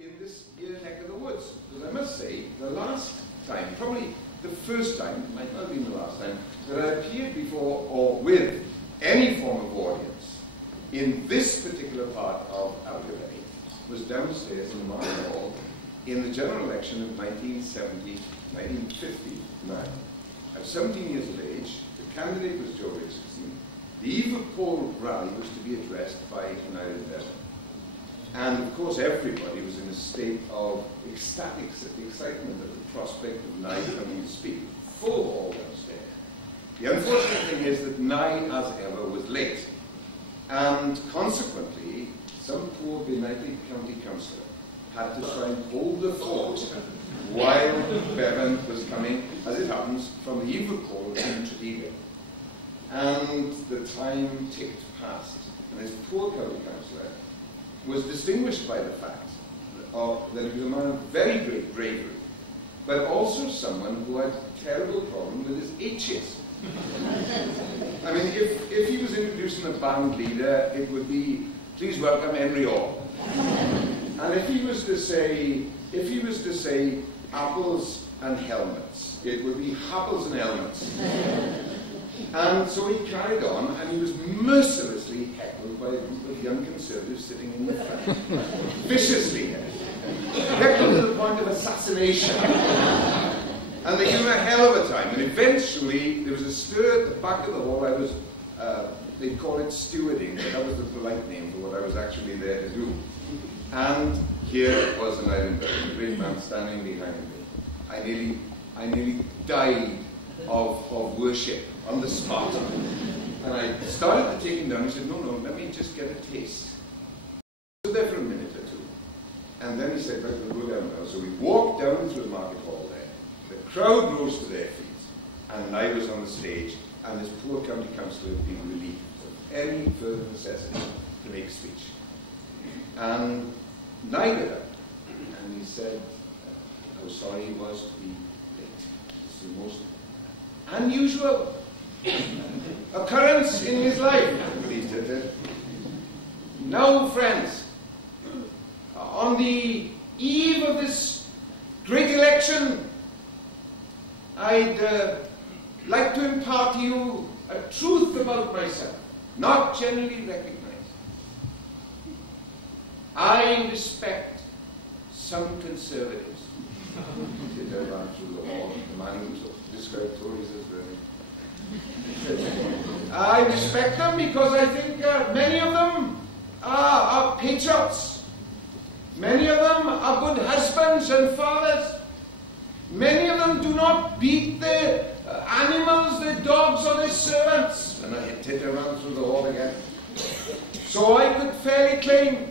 in this here neck of the woods. Because I must say, the last time, probably the first time, it might not have been the last time, that I appeared before or with any form of audience in this particular part of Abergavenny was downstairs in the Market Hall in the general election of 1959. I was 17 years of age, the candidate was Joe Richardson, the eve of poll rally was to be addressed by Kinnock. And of course everybody was in a state of ecstatic excitement at the prospect of Nye coming to speak. Full hall downstairs. The unfortunate thing is that Nye, as ever, was late. And consequently, some poor benighted county councillor had to try and hold the fort while Bevan was coming, as it happens, from the eve of poll to Intro. And the time ticked past. And this poor county councillor was distinguished by the fact that he was a man of very great bravery, but also someone who had a terrible problem with his H's. I mean, if he was introducing a band leader, it would be, please welcome Henry Orr. And if he was to say apples and helmets, it would be happles and helmets. And so he carried on, and he was mercilessly heckled by a group of young conservatives sitting in the front. Viciously heckled to the point of assassination. And they gave him a hell of a time. And eventually, there was a stir at the back of the hall. I was, they'd call it stewarding, but that was the polite name for what I was actually there to do. And here was an Iron Bevan, a great man standing behind me. I nearly died of worship on the spot. And I started to take him down. He said, no, let me just get a taste. I stood there for a minute or two. And then he said, right, we'll go down now. So we walked down through the Market Hall there. The crowd rose to their feet. And I was on the stage. And this poor county councillor had been relieved of any further necessity to make a speech. And neither. And he said how sorry he was to be late. It's the most unusual occurrence in his life. Now, friends, on the eve of this great election, I'd like to impart to you a truth about myself, not generally recognized. I respect some conservatives. Did I run through the hall? The man who described Tories as very. I respect them because I think many of them are patriots. Many of them are good husbands and fathers. Many of them do not beat their animals, their dogs, or their servants. And I hit around through the hall again. So I could fairly claim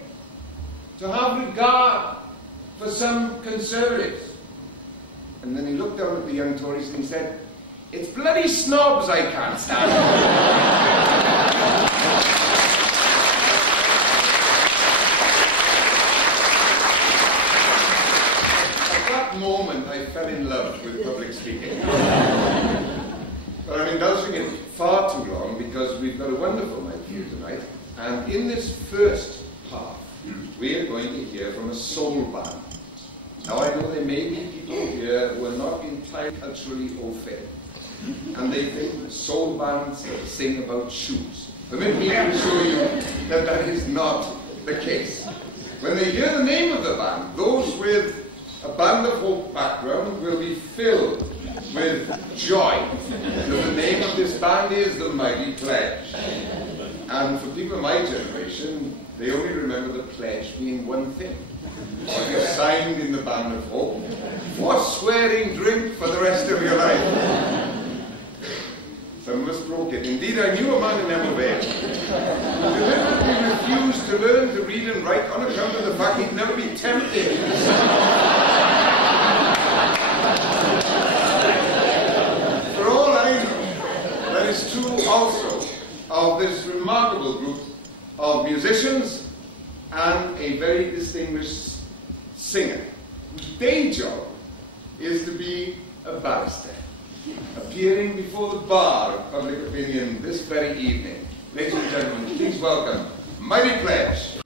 to have regard for some conservatives. And then he looked down at the young Tories and he said, it's bloody snobs I can't stand. At that moment I fell in love with public speaking. But I'm indulging it far too long because we've got a wonderful night for you tonight. And in this first part, we are going to hear from a soul band. Now I know there may be people here who are not entirely culturally au fait, and they think that soul bands sing about shoes. Permit me to assure you that that is not the case. When they hear the name of the band, those with a Band of Hope background will be filled with joy. The name of this band is the Mighty Pledge. And for people of my generation, they only remember the pledge being one thing. What you signed in the Band of Hope. Forswearing drink for the rest of your life. Some of us broke it. Indeed, I knew a man in Abergavenny who deliberately refused to learn to read and write on account of the fact he'd never be tempted. For all I know, that is true also of this remarkable group of musicians and a very distinguished singer, whose day job is to be a barrister, appearing before the bar of public opinion this very evening. Ladies and gentlemen, please welcome Mighty Pledge.